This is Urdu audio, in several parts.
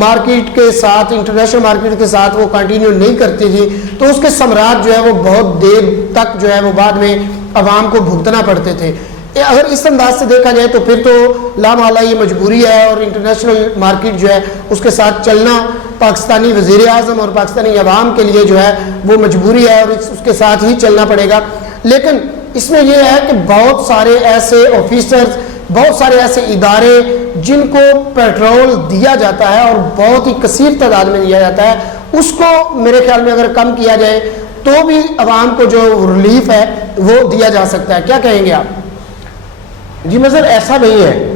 مارکیٹ کے ساتھ, انٹرنیشنل مارکیٹ کے ساتھ وہ کنٹینیو نہیں کرتی تھی, تو اس کے ثمرات جو ہے وہ بہت دیر تک جو ہے وہ بعد میں عوام کو بھگتنا پڑتے تھے. اگر اس انداز سے دیکھا جائے تو پھر تو لامحالہ یہ مجبوری ہے, اور انٹرنیشنل مارکیٹ جو ہے اس کے ساتھ چلنا پاکستانی وزیر اعظم اور پاکستانی عوام کے لیے جو ہے وہ مجبوری ہے, اور اس کے ساتھ ہی چلنا پڑے گا. لیکن اس میں یہ ہے کہ بہت سارے ایسے آفیسرز, بہت سارے ایسے ادارے جن کو پیٹرول دیا جاتا ہے اور بہت ہی کثیر تعداد میں دیا جاتا ہے, اس کو میرے خیال میں اگر کم کیا جائے تو بھی عوام کو جو ریلیف ہے وہ دیا جا سکتا ہے. کیا کہیں گے آپ؟ جی مظہر, ایسا نہیں ہے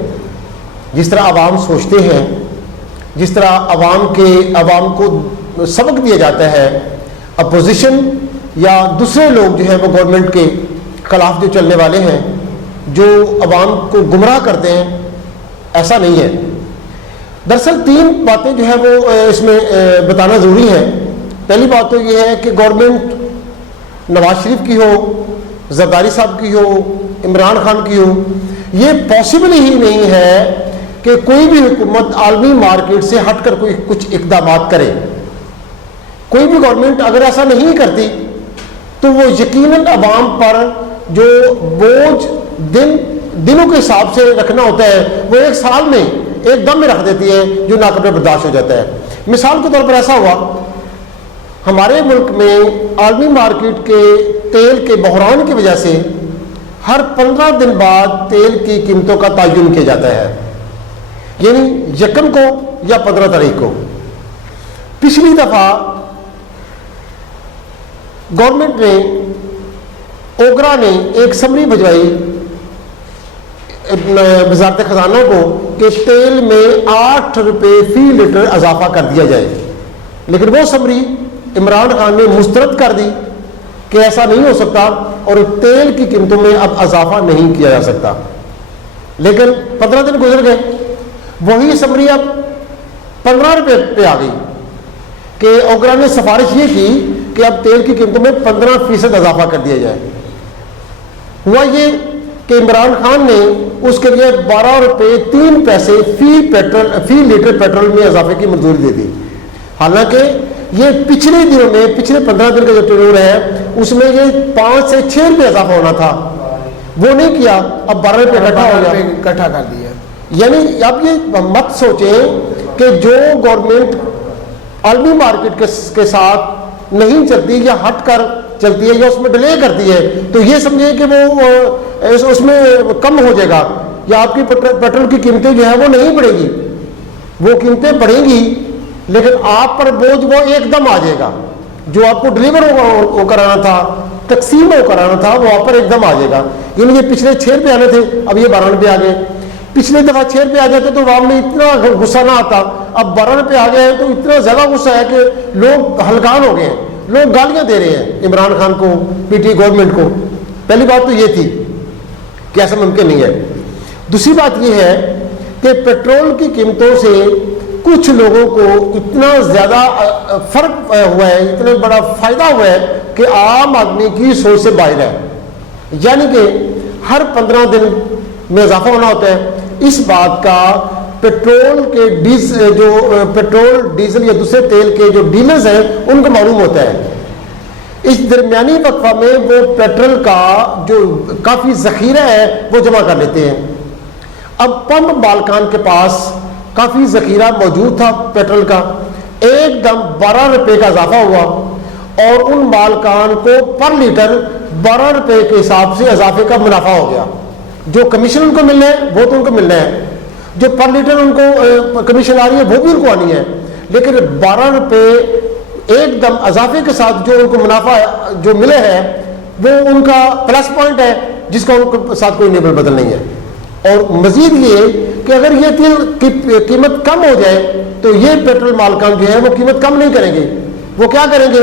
جس طرح عوام سوچتے ہیں, جس طرح عوام کو سبق دیا جاتا ہے. اپوزیشن یا دوسرے لوگ جو ہیں وہ گورنمنٹ کے خلاف جو چلنے والے ہیں, جو عوام کو گمراہ کرتے ہیں, ایسا نہیں ہے. دراصل 3 باتیں جو ہے وہ اس میں بتانا ضروری ہے. پہلی بات تو یہ ہے کہ گورنمنٹ نواز شریف کی ہو, زرداری صاحب کی ہو, عمران خان کی ہو, یہ پاسبل ہی نہیں ہے کہ کوئی بھی حکومت عالمی مارکیٹ سے ہٹ کر کوئی کچھ اقدامات کرے. کوئی بھی گورنمنٹ اگر ایسا نہیں کرتی تو وہ یقیناً عوام پر جو بوجھ دنوں کے حساب سے رکھنا ہوتا ہے وہ ایک سال میں ایک دم میں رکھ دیتی ہے, جو ناقابل برداشت ہو جاتا ہے. مثال کے طور پر ایسا ہوا, ہمارے ملک میں عالمی مارکیٹ کے تیل کے بحران کی وجہ سے ہر 15 دن بعد تیل کی قیمتوں کا تعین کیا جاتا ہے, یعنی 1 کو یا 15 تاریخ کو. پچھلی دفعہ گورنمنٹ نے, اوگرا نے ایک سمری بھجوائی وزارت خزانہ کو کہ تیل میں 8 روپے فی لیٹر اضافہ کر دیا جائے, لیکن وہ سمری عمران خان نے مسترد کر دی کہ ایسا نہیں ہو سکتا اور تیل کی قیمتوں میں اب اضافہ نہیں کیا جا سکتا. لیکن 15 دن گزر گئے, وہی سمری اب 15 روپے پہ آ گئی کہ اوگرا نے سفارش یہ کی کہ اب تیل کی قیمتوں میں 15% اضافہ کر دیا جائے. ہوا یہ کہ عمران خان نے اس کے لیے 12 روپے 3 پیسے فی لیٹر پیٹرول میں اضافے کی منظوری دے دی. حالانکہ یہ پچھلے دنوں میں, پچھلے 15 دن کا جو ٹرور ہے اس میں یہ 5 سے 6 روپے اضافہ ہونا تھا, وہ نہیں کیا, اب 12 روپے اکٹھا کر دیا. یعنی اب یہ مت سوچیں کہ جو گورنمنٹ عالمی مارکیٹ کے ساتھ نہیں چلتی یا ہٹ کر چلتی ہے یا اس میں ڈیلے کرتی ہے تو یہ سمجھیں کہ وہ اس میں کم ہو جائے گا, یا آپ کی پیٹرول کی قیمتیں جو ہے وہ نہیں بڑھیں گی. وہ قیمتیں بڑھیں گی لیکن آپ پر بوجھ وہ ایک دم آ جائے گا. جو آپ کو ڈلیور ہو کرانا تھا, تقسیم ہو کرانا تھا, وہ آپ پر ایک دم آ جائے گا. یعنی یہ پچھلے 6 روپے آنے تھے, اب یہ 12 روپے آ گئے. پچھلے دفعہ 6 روپے آ جاتے تو عوام میں اتنا غصہ نہ آتا, اب 12 روپے آ گئے ہیں تو اتنا زیادہ غصہ ہے کہ لوگ ہلکان ہو گئے ہیں, لوگ گالیاں دے رہے ہیں عمران خان کو, پی ٹی گورنمنٹ کو. پہلی بات تو یہ تھی کہ ایسا ممکن نہیں ہے. دوسری بات یہ ہے کہ پیٹرول کی قیمتوں سے کچھ لوگوں کو اتنا زیادہ فرق ہوا ہے, اتنا بڑا فائدہ ہوا ہے کہ عام آدمی کی سوچ سے باہر ہے. یعنی کہ ہر 15 دن میں اضافہ ہونا ہوتا ہے. اس بات کا پیٹرول کے پیٹرول ڈیزل یا دوسرے تیل کے جو ڈیلرز ہیں ان کو معلوم ہوتا ہے. اس درمیانی وقفہ میں وہ پیٹرول کا جو کافی ذخیرہ ہے وہ جمع کر لیتے ہیں. اب پمپ مالکان کے پاس کافی ذخیرہ موجود تھا پیٹرول کا, ایک دم 12 روپے کا اضافہ ہوا اور ان مالکان کو پر لیٹر 12 روپے کے حساب سے اضافے کا منافع ہو گیا. جو کمیشن ان کو ملنا ہے وہ تو ان کو ملنا ہے, جو پر لیٹر ان کو کمیشن آ رہی ہے وہ بھی ان کو آنی ہے, لیکن 12 روپے ایک دم اضافے کے ساتھ جو ان کو منافع جو ملے ہے وہ ان کا پلس پوائنٹ ہے جس کا ان کے ساتھ کوئی نیبل بدل نہیں ہے. اور مزید یہ کہ اگر یہ تیل کی قیمت کم ہو جائے تو یہ پیٹرول مالکان جو ہے وہ قیمت کم نہیں کریں گے. وہ کیا کریں گے,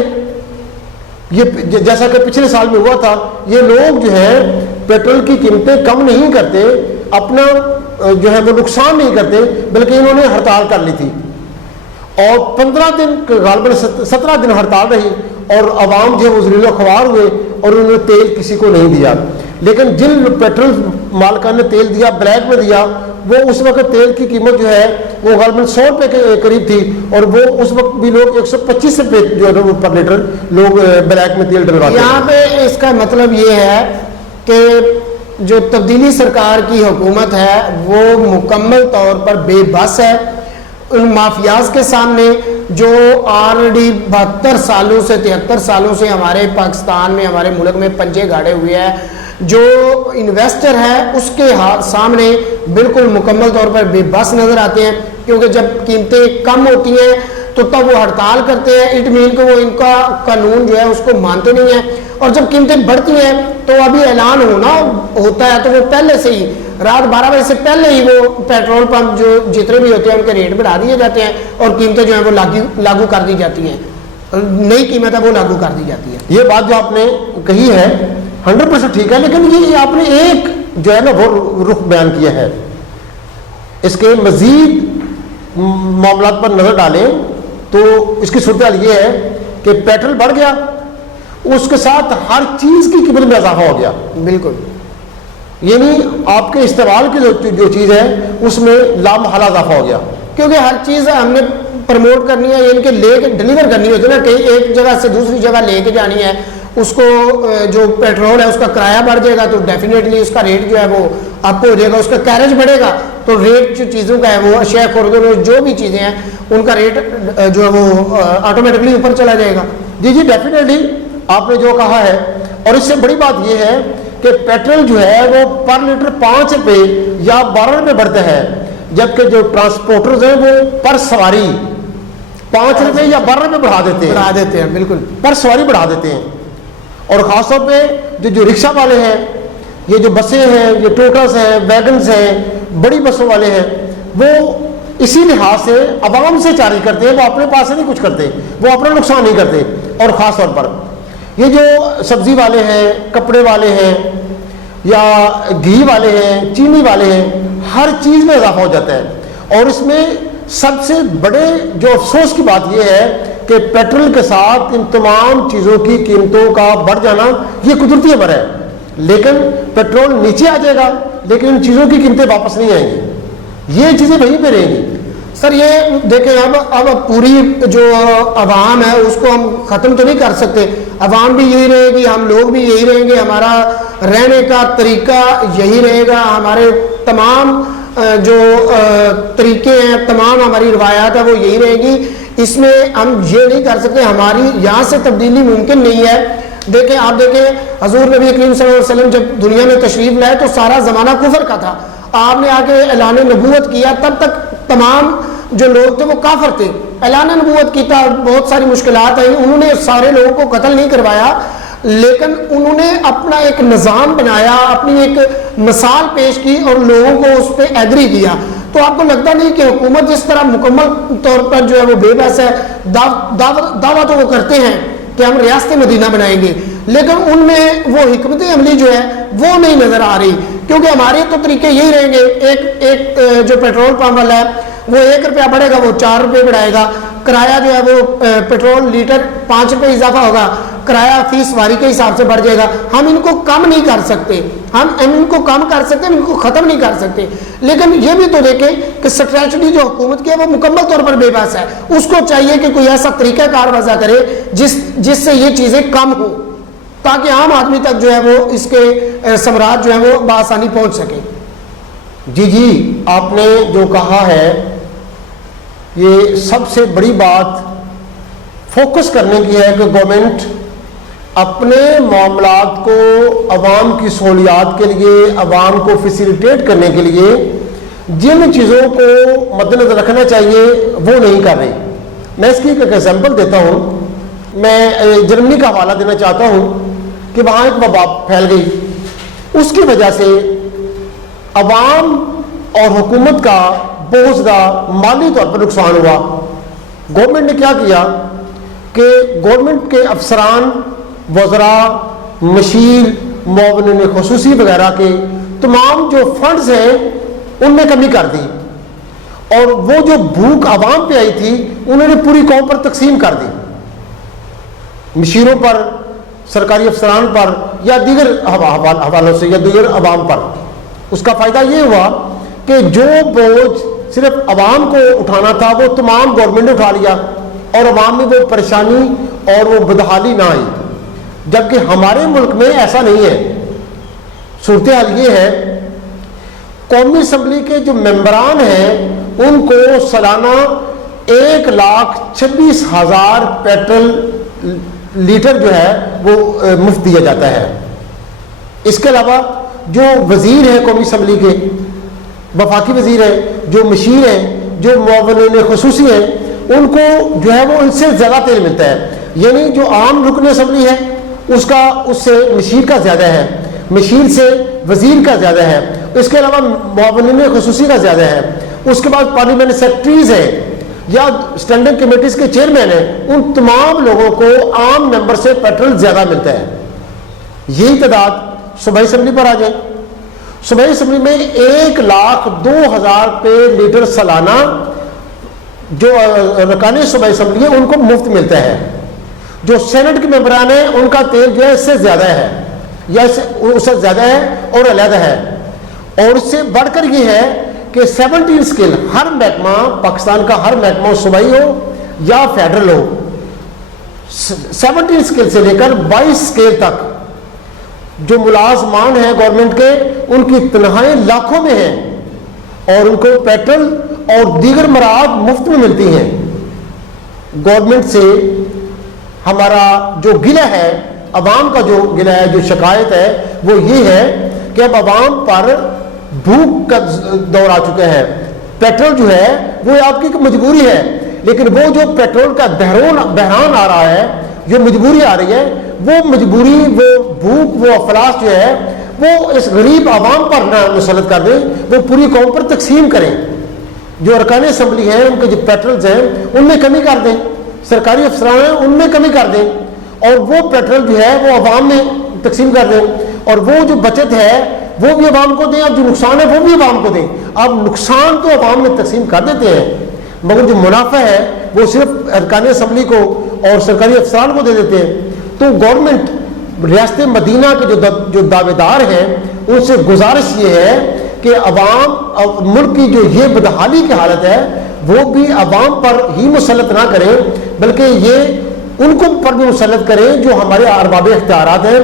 یہ جیسا کہ پچھلے سال میں ہوا تھا, یہ لوگ جو ہے پیٹرول کی قیمتیں کم نہیں کرتے, اپنا جو ہے وہ نقصان نہیں کرتے, بلکہ انہوں نے ہڑتال کر لی تھی اور 15 دن غالباً 17 دن ہڑتال رہی اور عوام جو ہے وہ ذلیل و خوار ہوئے اور انہوں نے تیل کسی کو نہیں دیا. لیکن جن پیٹرول مالکان نے تیل دیا, بلیک میں دیا, وہ اس وقت تیل کی قیمت جو ہے وہ غالباً 100 روپے کے قریب تھی، اور وہ اس وقت بھی لوگ 125 روپے جو ہے وہ پر لیٹر لوگ بلیک میں تیل ڈلواتے ہیں۔ یہاں پہ اس کا مطلب یہ ہے کہ جو تبدیلی سرکار کی حکومت ہے وہ مکمل طور پر بے بس ہے ان مافیاز کے سامنے جو آلریڈی 72 سالوں سے 73 سالوں سے ہمارے پاکستان میں ہمارے ملک میں پنجے گاڑے ہوئے ہیں، جو انویسٹر ہے اس کے سامنے بالکل مکمل طور پر بے بس نظر آتے ہیں، کیونکہ جب قیمتیں کم ہوتی ہیں تو تب وہ ہڑتال کرتے ہیں، اٹ مین کہ وہ ان کا قانون جو ہے اس کو مانتے نہیں ہیں، اور جب قیمتیں بڑھتی ہیں تو ابھی اعلان ہوتا ہے تو وہ پہلے سے ہی رات 12 بجے سے پہلے ہی وہ پیٹرول پمپ جو جتنے بھی ہوتے ہیں ان کے ریٹ بڑھا دیے جاتے ہیں اور قیمتیں جو ہیں وہ لاگو کر دی جاتی ہیں، نئی قیمت ہے وہ لاگو کر دی جاتی ہے۔ یہ بات جو آپ نے کہی ہے 100% ٹھیک ہے، لیکن یہ آپ نے ایک جو ہے نا وہ رخ بیان کیا ہے، اس کے مزید معاملات پر نظر ڈالیں تو اس کی صورتحال یہ ہے کہ پیٹرول بڑھ گیا، اس کے ساتھ ہر چیز کی قیمت میں اضافہ ہو گیا، بالکل، یعنی آپ کے استعمال کی جو چیز ہے اس میں لامحالہ اضافہ ہو گیا، کیونکہ ہر چیز ہم نے پروموٹ کرنی ہے، یعنی کہ لے کے ڈلیور کرنی ہوتی ہے نا، کہیں ایک جگہ سے دوسری جگہ لے کے جانی ہے، اس کو جو پیٹرول ہے اس کا کرایہ بڑھ جائے گا تو ڈیفینیٹلی اس کا ریٹ جو ہے وہ اپ ہو جائے گا، اس کا کیریج بڑھے گا تو ریٹ جو چیزوں کا ہے وہ اشیاء خوردوں جو بھی چیزیں ہیں ان کا ریٹ جو ہے وہ آٹومیٹکلی اوپر چلا جائے گا۔ جی ڈیفینیٹلی آپ نے جو کہا ہے، اور اس سے بڑی بات یہ ہے کہ پیٹرول جو ہے وہ پر لیٹر 5 روپے یا 12 روپے بڑھتا ہے، جبکہ جو ٹرانسپورٹرز ہیں وہ پر سواری 5 روپے یا 12 روپے بڑھا دیتے ہیں، بالکل پر سواری بڑھا دیتے ہیں، اور خاص طور پہ جو رکشہ والے ہیں، یہ جو بسیں ہیں، یہ ٹوٹاس ہیں، ویگنز ہیں، بڑی بسوں والے ہیں، وہ اسی لحاظ سے عوام سے چارج کرتے ہیں، وہ اپنے پاس سے نہیں کچھ کرتے، وہ اپنا نقصان نہیں کرتے، اور خاص طور پر یہ جو سبزی والے ہیں، کپڑے والے ہیں، یا گھی والے ہیں، چینی والے ہیں، ہر چیز میں اضافہ ہو جاتا ہے، اور اس میں سب سے بڑے جو افسوس کی بات یہ ہے کہ پیٹرول کے ساتھ ان تمام چیزوں کی قیمتوں کا بڑھ جانا یہ قدرتی امر ہے، لیکن پیٹرول نیچے آ جائے گا لیکن ان چیزوں کی قیمتیں واپس نہیں آئیں گی، یہ چیزیں وہیں پہ رہیں گی۔ سر یہ دیکھیں اب پوری جو عوام ہے اس کو ہم ختم تو نہیں کر سکتے، عوام بھی یہی رہے گی، ہم لوگ بھی یہی رہیں گے، ہمارا رہنے کا طریقہ یہی رہے گا، ہمارے تمام جو طریقے ہیں، تمام ہماری روایات ہیں وہ یہی رہے گی، اس میں ہم یہ نہیں کر سکتے، ہماری یہاں سے تبدیلی ممکن نہیں ہے۔ دیکھیں آپ دیکھیں حضور نبی کریم صلی اللہ علیہ وسلم جب دنیا میں تشریف لائے تو سارا زمانہ کفر کا تھا، آپ نے آ کے اعلان نبوت کیا، تب تک تمام جو لوگ تھے وہ کافر تھے، اعلان نبوت کی تھا، بہت ساری مشکلات آئی، انہوں نے سارے لوگوں کو قتل نہیں کروایا، لیکن انہوں نے اپنا ایک نظام بنایا، اپنی ایک مثال پیش کی اور لوگوں کو اس پہ ایگری کیا۔ تو آپ کو لگتا نہیں کہ حکومت جس طرح مکمل طور پر جو ہے وہ بے بس ہے، دعویٰ تو وہ کرتے ہیں کہ ہم ریاست مدینہ بنائیں گے، لیکن ان میں وہ حکمت عملی جو ہے وہ نہیں نظر آ رہی، کیونکہ ہمارے تو طریقے یہی رہیں گے، ایک جو پیٹرول پمپ والا ہے وہ 1 روپیہ بڑھے گا وہ 4 روپے بڑھائے گا، کرایہ جو ہے وہ پیٹرول لیٹر 5 روپے اضافہ ہوگا، کرایہ فی سواری کے حساب سے بڑھ جائے گا، ہم ان کو کم نہیں کر سکتے، ہم ان کو کم کر سکتے، ہم ان کو ختم نہیں کر سکتے، لیکن یہ بھی تو دیکھیں کہ اسٹریٹجی جو حکومت کی ہے وہ مکمل طور پر بے بس ہے، اس کو چاہیے کہ کوئی ایسا طریقہ کار وضع کرے جس سے یہ چیزیں کم ہو، تاکہ عام آدمی تک جو ہے وہ اس کے ثمرات جو ہیں وہ بآسانی پہنچ سکے۔ جی آپ نے جو کہا ہے یہ سب سے بڑی بات فوکس کرنے کی ہے کہ گورنمنٹ اپنے معاملات کو عوام کی سہولیات کے لیے، عوام کو فیسیلیٹیٹ کرنے کے لیے جن چیزوں کو مد نظر رکھنا چاہیے وہ نہیں کر رہی۔ میں اس کی ایک ایگزامپل دیتا ہوں، میں جرمنی کا حوالہ دینا چاہتا ہوں کہ وہاں ایک وبا پھیل گئی، اس کی وجہ سے عوام اور حکومت کا بہت زیادہ مالی طور پر نقصان ہوا۔ گورنمنٹ نے کیا کیا کہ گورنمنٹ کے افسران، وزراء، مشیر، معاونین خصوصی وغیرہ کے تمام جو فنڈز ہیں ان میں کمی کر دی، اور وہ جو بھوک عوام پہ آئی تھی انہوں نے پوری قوم پر تقسیم کر دی، مشیروں پر، سرکاری افسران پر، یا دیگر حوالوں سے، یا دیگر عوام پر۔ اس کا فائدہ یہ ہوا کہ جو بوجھ صرف عوام کو اٹھانا تھا وہ تمام گورنمنٹ نے اٹھا لیا اور عوام میں وہ پریشانی اور وہ بدحالی نہ آئی، جبکہ ہمارے ملک میں ایسا نہیں ہے۔ صورتحال یہ ہے، قومی اسمبلی کے جو ممبران ہیں ان کو سالانہ 1,26,000 پیٹرول لیٹر جو ہے وہ مفت دیا جاتا ہے۔ اس کے علاوہ جو وزیر ہیں قومی اسمبلی کے، وفاقی وزیر ہیں، جو مشیر ہیں، جو معاونین خصوصی ہیں، ان کو جو ہے وہ ان سے زیادہ تیل ملتا ہے، یعنی جو عام رکن اسمبلی ہے اس سے مشیر کا زیادہ ہے، مشیر سے وزیر کا زیادہ ہے، اس کے علاوہ معاونین خصوصی کا زیادہ ہے، اس کے بعد پارلیمنٹ سیکرٹریز ہیں یا اسٹینڈنگ کمیٹیز کے چیئرمین ہیں، ان تمام لوگوں کو عام ممبر سے پیٹرول زیادہ ملتا ہے۔ یہی تعداد صوبائی اسمبلی پر آ جائے، صوبائی اسمبلی میں 1,02,000 روپے لیٹر سالانہ جو رکان صوبائی اسمبلی ہے ان کو مفت ملتا ہے۔ جو سینٹ کے ممبران ہیں ان کا تیل جو ہے اس سے زیادہ ہے یا اس سے زیادہ ہے اور علیحدہ ہے، اور اس سے بڑھ کر یہ ہے کہ 17 اسکیل ہر محکمہ، پاکستان کا ہر محکمہ صوبائی ہو یا فیڈرل ہو، 17 اسکیل سے لے کر 22 اسکیل تک جو ملازمان ہیں گورنمنٹ کے ان کی تنخواہیں لاکھوں میں ہیں اور ان کو پیٹرول اور دیگر مراعات مفت میں ملتی ہیں۔ گورنمنٹ سے ہمارا جو گلہ ہے، عوام کا جو گلہ ہے، جو شکایت ہے وہ یہ ہے کہ اب عوام پر بھوک کا دور آ چکا ہے۔ پیٹرول جو ہے وہ آپ کی مجبوری ہے، لیکن وہ جو پیٹرول کا بحران آ رہا ہے، جو مجبوری آ رہی ہے، وہ مجبوری، وہ بھوک، وہ افلاس جو ہے وہ اس غریب عوام پر نہ مسلط کر دیں، وہ پوری قوم پر تقسیم کریں۔ جو ارکان اسمبلی ہیں ان کے جو پیٹرولز ہیں ان میں کمی کر دیں، سرکاری افسران ہیں ان میں کمی کر دیں، اور وہ پیٹرول جو ہے وہ عوام میں تقسیم کر دیں، اور وہ جو بچت ہے وہ بھی عوام کو دیں، اور جو نقصان ہے وہ بھی عوام کو دیں۔ اب نقصان تو عوام میں تقسیم کر دیتے ہیں، مگر جو منافع ہے وہ صرف ارکان اسمبلی کو اور سرکاری افسران کو دے دیتے ہیں۔ تو گورنمنٹ ریاست مدینہ کے جو دعوے دار ہیں ان سے گزارش یہ ہے کہ عوام، ملک کی جو یہ بدحالی کی حالت ہے وہ بھی عوام پر ہی مسلط نہ کریں، بلکہ یہ ان کو پر بھی مسلط کریں جو ہمارے ارباب اختیارات ہیں،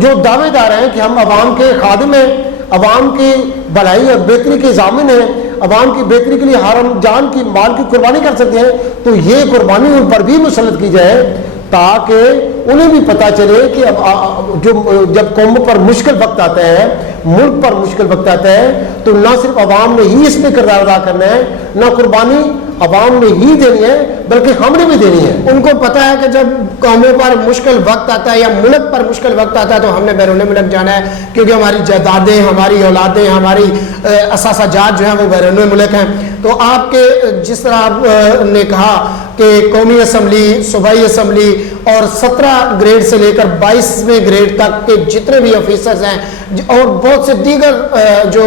جو دعوے دار ہیں کہ ہم عوام کے خادم ہیں، عوام کی بھلائی اور بہتری کے ضامن ہیں، عوام کی بہتری کے لیے ہر جان کی مال کی قربانی کر سکتے ہیں، تو یہ قربانی ان پر بھی مسلط کی جائے تاکہ انہیں بھی پتہ چلے کہ اب جب قوم پر مشکل وقت آتا ہے، ملک پر مشکل وقت آتا ہے، تو نہ صرف عوام نے ہی اس میں کردار ادا کرنا ہے، نہ قربانی عوام نے ہی دینی ہے بلکہ ہم نے بھی دینی ہے۔ ان کو پتہ ہے کہ جب قوموں پر مشکل وقت آتا ہے یا ملک پر مشکل وقت آتا ہے تو ہم نے بیرون ملک جانا ہے، کیونکہ ہماری جائیدادیں، ہماری اولادیں، ہماری اثاثہ جات جو ہیں وہ بیرون ملک ہیں۔ تو آپ کے جس طرح آپ نے کہا کہ قومی اسمبلی، صوبائی اسمبلی اور 17 گریڈ سے لے کر 22ویں گریڈ تک کے جتنے بھی آفیسرز ہیں اور بہت سے دیگر جو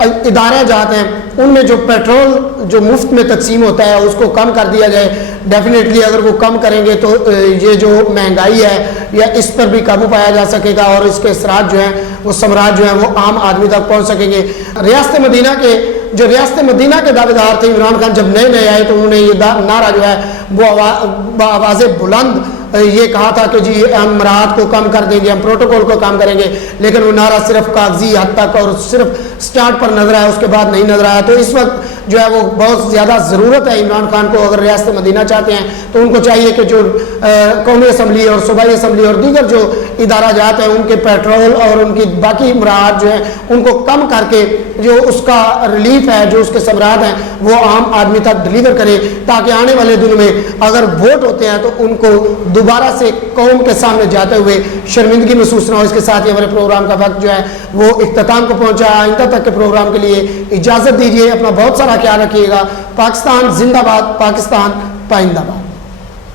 ادارے جاتے ہیں ان میں جو پیٹرول جو مفت میں تقسیم ہوتا ہے اس کو کم کر دیا جائے۔ ڈیفینیٹلی اگر وہ کم کریں گے تو یہ جو مہنگائی ہے یا اس پر بھی قابو پایا جا سکے گا اور اس کے اثرات جو ہیں وہ ثمرات جو ہیں وہ عام آدمی تک پہنچ سکیں گے۔ ریاست مدینہ کے دعوے دار تھے عمران خان، جب نئے آئے تو انہوں نے یہ نعرہ جو ہے وہ بآواز بلند یہ کہا تھا کہ جی ہم مراعات کو کم کر دیں گے، ہم پروٹوکول کو کم کریں گے، لیکن وہ نعرہ صرف کاغذی حد تک اور صرف سٹارٹ پر نظر آیا، اس کے بعد نہیں نظر آیا۔ تو اس وقت جو ہے وہ بہت زیادہ ضرورت ہے عمران خان کو، اگر ریاست مدینہ چاہتے ہیں تو ان کو چاہیے کہ جو قومی اسمبلی اور صوبائی اسمبلی اور دیگر جو ادارہ جات ہیں ان کے پیٹرول اور ان کی باقی مراعات جو ہیں ان کو کم کر کے جو اس کا ریلیف ہے، جو اس کے ثمرات ہیں وہ عام آدمی تک ڈلیور کرے، تاکہ آنے والے دنوں میں اگر ووٹ ہوتے ہیں تو ان کو دوبارہ سے قوم کے سامنے جاتے ہوئے شرمندگی محسوس نہ ہو۔ اس کے ساتھ ہی ہمارے پروگرام کا وقت جو ہے وہ اختتام کو پہنچا۔ آئندہ تک کے پروگرام کے لیے اجازت دیجیے، اپنا بہت سارا خیال رکھیے گا۔ پاکستان زندہ باد، پاکستان پائندہ باد۔